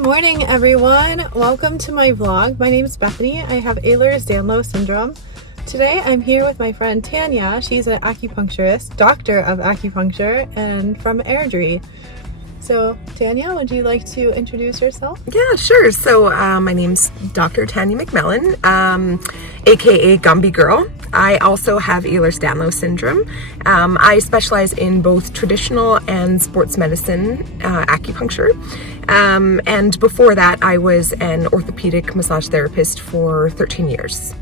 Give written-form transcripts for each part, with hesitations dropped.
Good morning, everyone. Welcome to my vlog. My name is Bethany. I have Ehlers-Danlos syndrome. Today I'm here with my friend Tanya. She's an acupuncturist, doctor of acupuncture, and from Airdrie. So Tanya, would you like to introduce yourself? Yeah, sure. So my name's Dr. Tanya McMillan, aka Gumby Girl. I also have Ehlers-Danlos syndrome. I specialize in both traditional and sports medicine acupuncture. And before that, I was an orthopedic massage therapist for 13 years.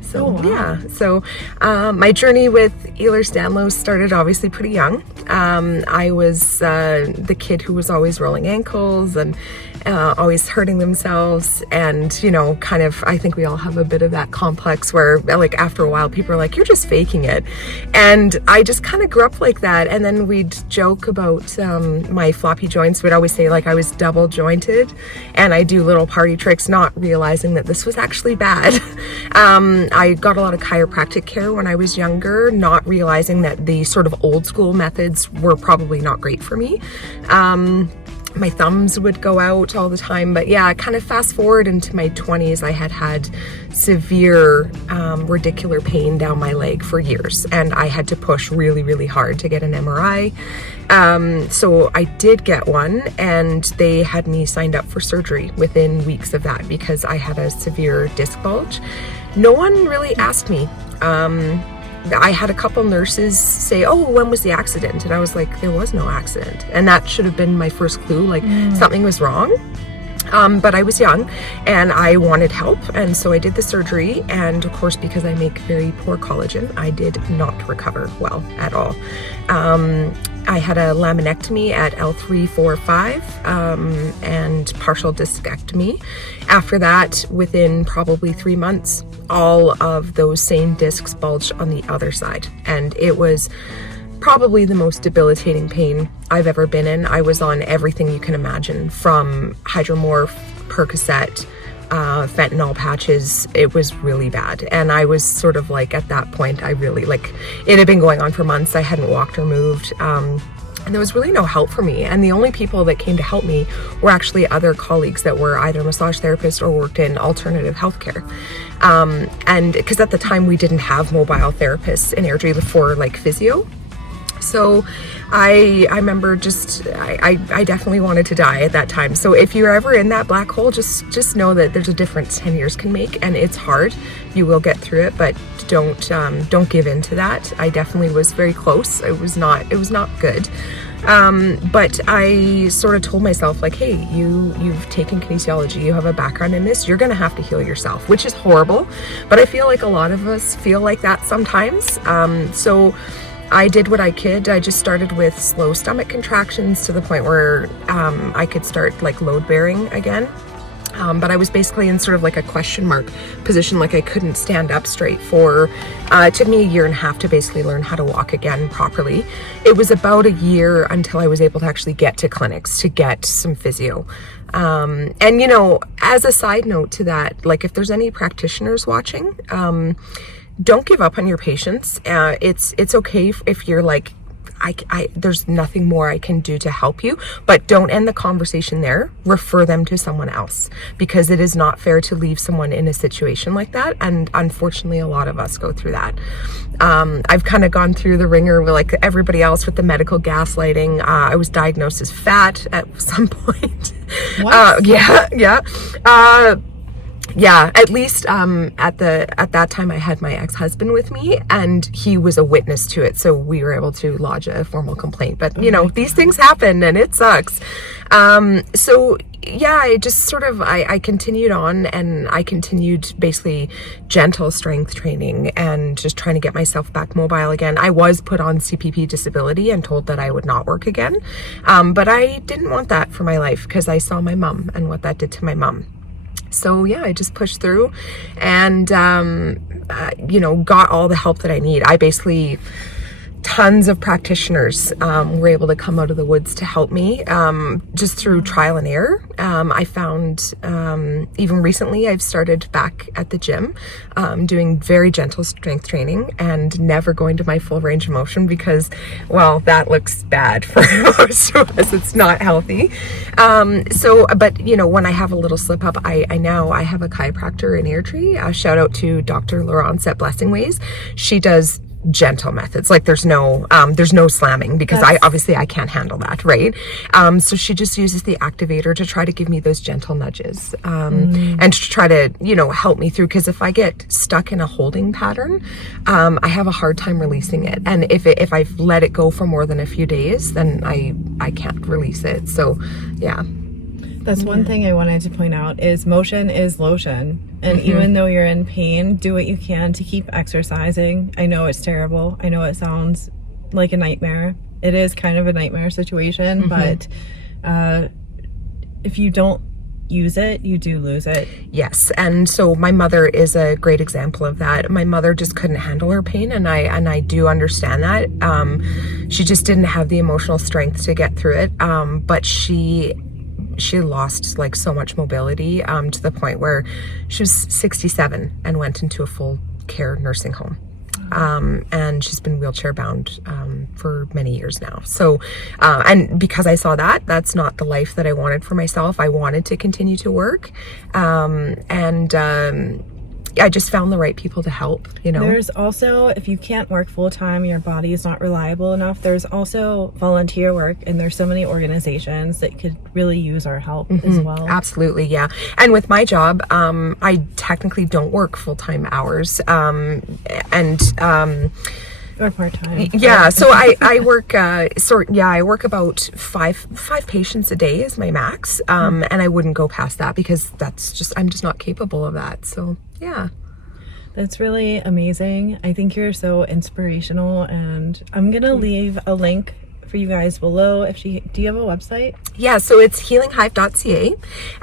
So, oh, wow. Yeah, so my journey with Ehlers-Danlos started obviously pretty young. I was the kid who was always rolling ankles and always hurting themselves, and kind of, I think we all have a bit of that complex where like after a while people are like, you're just faking it. And I just kind of grew up like that. And then we'd joke about my floppy joints. We'd always say like I was double jointed, and I do little party tricks, not realizing that this was actually bad. I got a lot of chiropractic care when I was younger, not realizing that the sort of old school methods were probably not great for me. My thumbs would go out all the time. But yeah, kind of fast forward into my 20s, I had severe radicular pain down my leg for years, and I had to push really, really hard to get an MRI. So I did get one, and they had me signed up for surgery within weeks of that because I had a severe disc bulge. No one really asked me. I had a couple nurses say, oh, when was the accident? And I was like, there was no accident. And that should have been my first clue, like something was wrong. But I was young and I wanted help. And so I did the surgery. And of course, because I make very poor collagen, I did not recover well at all. I had a laminectomy at L3, 4, 5, and partial discectomy. After that, within probably 3 months, all of those same discs bulged on the other side. And it was probably the most debilitating pain I've ever been in. I was on everything you can imagine, from Hydromorph, Percocet, fentanyl patches. It was really bad. And I was sort of like, at that point, I really, like, it had been going on for months. I hadn't walked or moved. And there was really no help for me. And the only people that came to help me were actually other colleagues that were either massage therapists or worked in alternative healthcare. And because at the time we didn't have mobile therapists in Airdrie for like physio. So I remember I definitely wanted to die at that time. So if you're ever in that black hole, just know that there's a difference 10 years can make, and it's hard. You will get through it, but don't give in to that. I definitely was very close. It was not good. But I sort of told myself like, hey, you've taken kinesiology, you have a background in this, you're gonna have to heal yourself, which is horrible. But I feel like a lot of us feel like that sometimes. So I did what I could. I just started with slow stomach contractions to the point where I could start like load bearing again. But I was basically in sort of like a question mark position, like I couldn't stand up straight for, it took me 1.5 years to basically learn how to walk again properly. It was about a year until I was able to actually get to clinics to get some physio. And as a side note to that, like if there's any practitioners watching, don't give up on your patients. It's okay if you're like, there's nothing more I can do to help you, but don't end the conversation there. Refer them to someone else, because it is not fair to leave someone in a situation like that. And unfortunately, a lot of us go through that. I've kind of gone through the ringer with like everybody else with the medical gaslighting. I was diagnosed as fat at some point. What? Yeah. Yeah, at least at that time I had my ex-husband with me, and he was a witness to it, so we were able to lodge a formal complaint. But these things happen and it sucks. So yeah, I just sort of I continued on, and I continued basically gentle strength training and just trying to get myself back mobile again. I was put on CPP disability and told that I would not work again, but I didn't want that for my life because I saw my mom and what that did to my mom. So yeah, I just pushed through and, got all the help that I need. I basically tons of practitioners were able to come out of the woods to help me, just through trial and error. I found, even recently, I've started back at the gym, doing very gentle strength training and never going to my full range of motion because, well, that looks bad for most of us. It's not healthy. But you know, when I have a little slip up, I have a chiropractor in Airdrie. Shout out to Dr. Laurence at Blessing Ways. She does gentle methods, like there's no slamming, because I can't handle that, right? So she just uses the activator to try to give me those gentle nudges, and to try to, you know, help me through, because if I get stuck in a holding pattern, I have a hard time releasing it, and if I've let it go for more than a few days, then I can't release it. So yeah. That's one thing I wanted to point out is motion is lotion. And even though you're in pain, do what you can to keep exercising. I know it's terrible. I know it sounds like a nightmare. It is kind of a nightmare situation, but if you don't use it, you do lose it. Yes. And so my mother is a great example of that. My mother just couldn't handle her pain, and I do understand that. She just didn't have the emotional strength to get through it. But she lost like so much mobility, to the point where she was 67 and went into a full care nursing home. And she's been wheelchair bound for many years now. So, and because I saw that, that's not the life that I wanted for myself. I wanted to continue to work. I just found the right people to help, you know. There's also, if you can't work full time, your body is not reliable enough, there's also volunteer work, and there's so many organizations that could really use our help as well. Absolutely, yeah. And with my job, I technically don't work full-time hours, or part-time. Yeah, so I work I work about five patients a day is my max, and I wouldn't go past that, because I'm just not capable of that. So yeah, that's really amazing. I think you're so inspirational, and I'm gonna leave a link for you guys below. Do you have a website? Yeah, so it's healinghive.ca.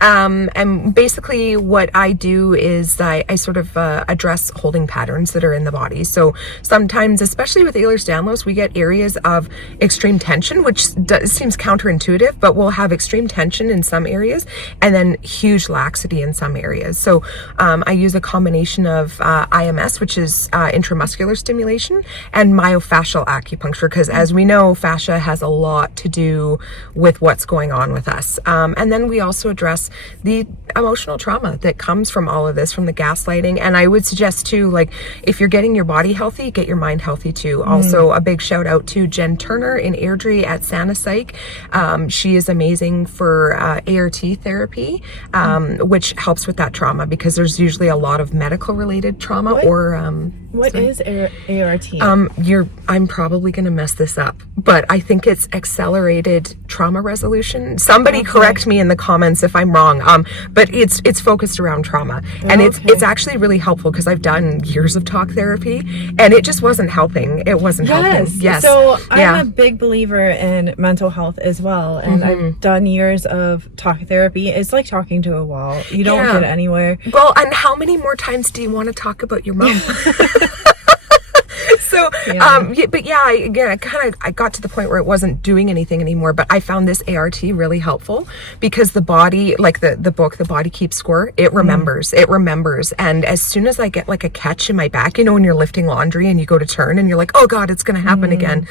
And basically what I do is I sort of address holding patterns that are in the body. So sometimes, especially with Ehlers-Danlos, we get areas of extreme tension, which seems counterintuitive, but we'll have extreme tension in some areas and then huge laxity in some areas. So I use a combination of IMS, which is intramuscular stimulation, and myofascial acupuncture, because as we know, fascia has a lot to do with what's going on with us. And then we also address the emotional trauma that comes from all of this, from the gaslighting. And I would suggest too, like, if you're getting your body healthy, get your mind healthy too. Also, a big shout out to Jen Turner in Airdrie at Santa Psych. She is amazing for ART therapy, which helps with that trauma, because there's usually a lot of medical related trauma. What is ART? I'm probably going to mess this up, but I think it's accelerated trauma resolution. Somebody correct me in the comments if I'm wrong. But it's focused around trauma, and it's actually really helpful, because I've done years of talk therapy and it just wasn't helping. It wasn't helping. Yes. So I'm a big believer in mental health as well, and I've done years of talk therapy. It's like talking to a wall. You don't get anywhere. Well, and how many more times do you want to talk about your mom? So, I got to the point where it wasn't doing anything anymore, but I found this ART really helpful, because the body, like the book, The Body Keeps Score, it remembers. And as soon as I get like a catch in my back, you know, when you're lifting laundry and you go to turn and you're like, oh God, it's going to happen again.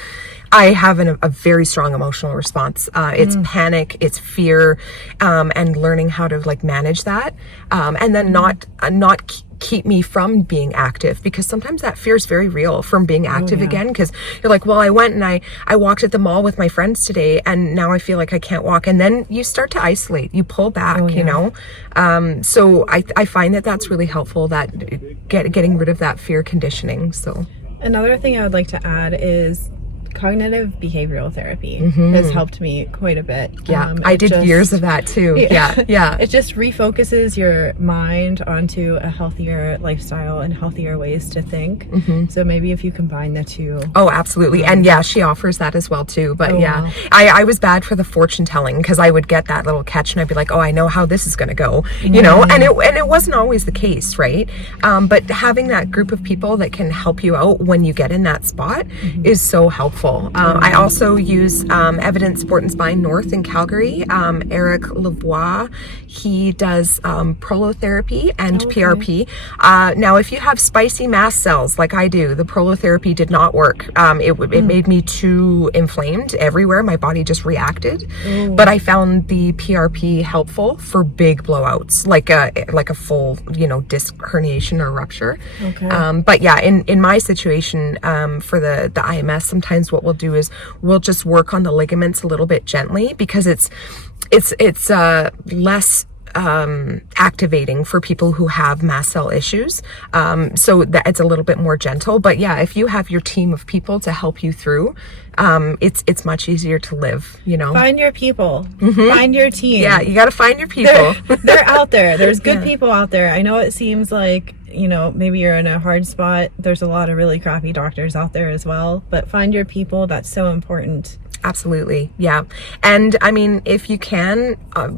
I have a very strong emotional response. It's panic, it's fear, and learning how to like manage that, and then not keep me from being active, because sometimes that fear is very real, from being active again, because you're like, well, I went and I walked at the mall with my friends today, and now I feel like I can't walk, and then you start to isolate, you pull back, you know. So I find that that's really helpful, that getting rid of that fear conditioning. So another thing I would like to add is cognitive behavioral therapy has helped me quite a bit. Yeah, I did years of that too. Yeah. It just refocuses your mind onto a healthier lifestyle and healthier ways to think. So maybe if you combine the two. Oh, absolutely. And yeah, she offers that as well too. But wow. I was bad for the fortune telling, because I would get that little catch and I'd be like, oh, I know how this is going to go, you know, and it wasn't always the case, right? But having that group of people that can help you out when you get in that spot is so helpful. I also use Evidence Sport and Spine North in Calgary. Eric Lavoie, he does prolotherapy and PRP. Now, if you have spicy mast cells like I do, the prolotherapy did not work. It made me too inflamed everywhere. My body just reacted. But I found the PRP helpful for big blowouts, like a full, you know, disc herniation or rupture. But yeah, in my situation, for the IMS, sometimes what we'll do is we'll just work on the ligaments a little bit gently, because it's less activating for people who have mast cell issues, so that it's a little bit more gentle. But yeah, if you have your team of people to help you through, it's much easier to live, you know. Find your people. Find your team. Yeah, you got to find your people. They're out there. There's good people out there. I know it seems like, you know, maybe you're in a hard spot. There's a lot of really crappy doctors out there as well, but find your people. That's so important. Absolutely. Yeah. And I mean, if you can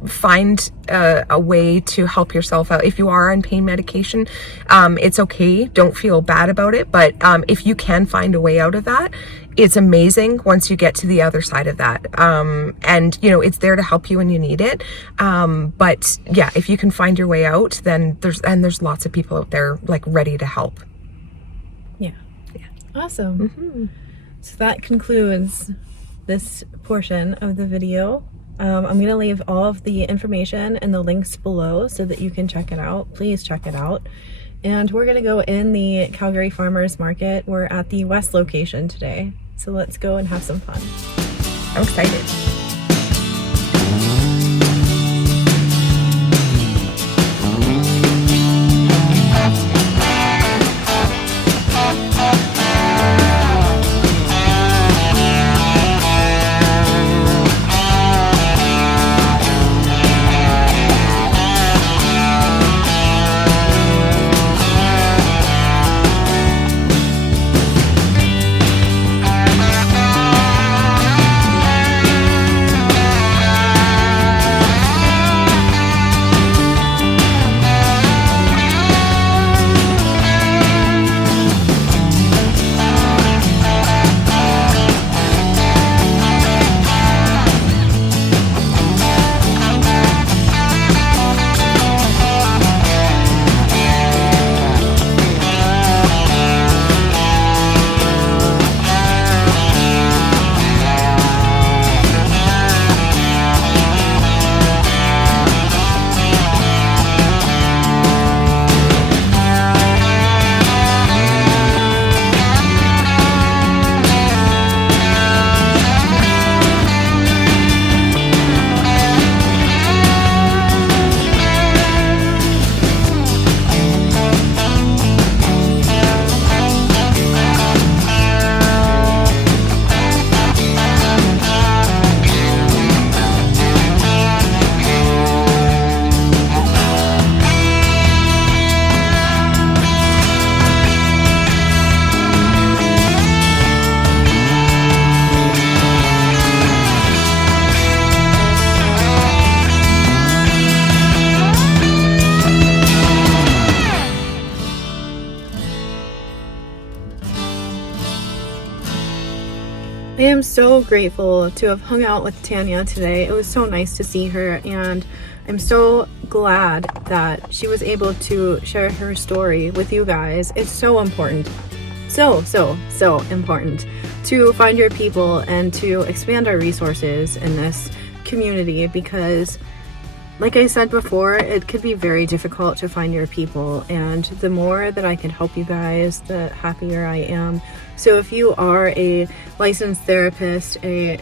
find a way to help yourself out, if you are on pain medication, it's okay. Don't feel bad about it. But if you can find a way out of that, it's amazing once you get to the other side of that. And, you know, it's there to help you when you need it. But yeah, if you can find your way out, then there's lots of people out there like ready to help. Yeah. Awesome. So that concludes this portion of the video. I'm going to leave all of the information and the links below so that you can check it out. Please check it out. And we're going to go in the Calgary Farmers Market. We're at the West location today. So let's go and have some fun. I'm excited. I am so grateful to have hung out with Tanya today. It was so nice to see her, and I'm so glad that she was able to share her story with you guys. It's so important. So important to find your people and to expand our resources in this community, because like I said before, it could be very difficult to find your people, and the more that I can help you guys, the happier I am. So if you are a licensed therapist, a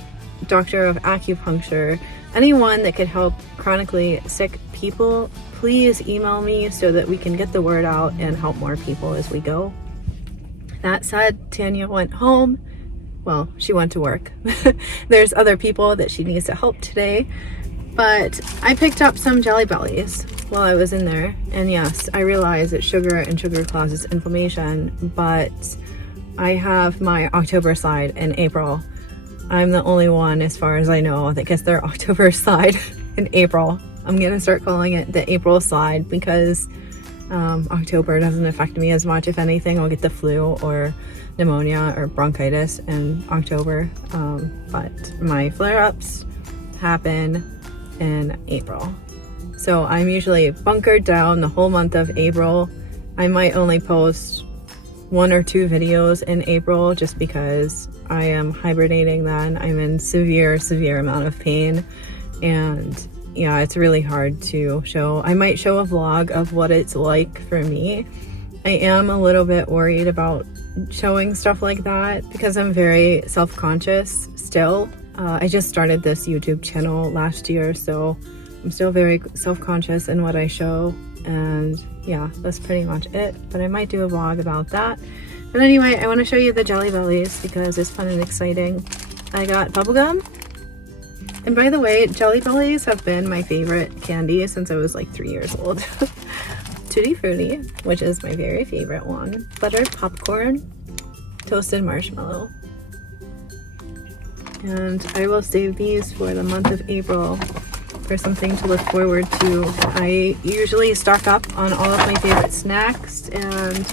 doctor of acupuncture, anyone that could help chronically sick people, please email me so that we can get the word out and help more people as we go. That said, Tanya went home well, she went to work. There's other people that she needs to help today. But I picked up some Jelly Bellies while I was in there. And yes, I realize that sugar and sugar causes inflammation, but I have my October slide in April. I'm the only one, as far as I know, that gets their October slide in April. I'm gonna start calling it the April slide because October doesn't affect me as much. If anything, I'll get the flu or pneumonia or bronchitis in October. But my flare-ups happen in April. So I'm usually bunkered down the whole month of April. I might only post 1 or 2 videos in April just because I am hibernating then. I'm in severe amount of pain, and yeah, it's really hard to show. I might show a vlog of what it's like for me. I am a little bit worried about showing stuff like that because I'm very self-conscious still. I just started this YouTube channel last year, so I'm still very self-conscious in what I show, and yeah, that's pretty much it. But I might do a vlog about that. But anyway, I want to show you the Jelly Bellies because it's fun and exciting. I got bubblegum. And by the way, Jelly Bellies have been my favorite candy since I was like 3 years old. Tutti Frutti, which is my very favorite one. Buttered popcorn, toasted marshmallow. And I will save these for the month of April for something to look forward to. I usually stock up on all of my favorite snacks and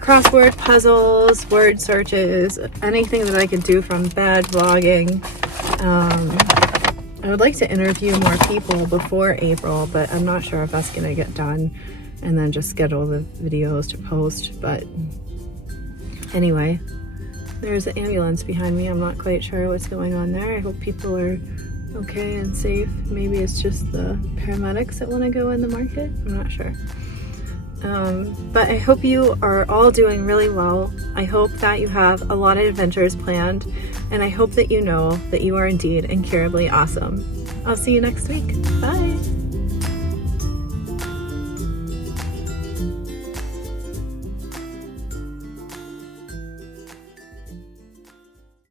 crossword puzzles, word searches, anything that I could do from bad vlogging. I would like to interview more people before April, but I'm not sure if that's gonna get done, and then just schedule the videos to post. But anyway, there's an ambulance behind me. I'm not quite sure what's going on there. I hope people are okay and safe. Maybe it's just the paramedics that want to go in the market. I'm not sure. But I hope you are all doing really well. I hope that you have a lot of adventures planned, and I hope that you know that you are indeed incurably awesome. I'll see you next week. Bye.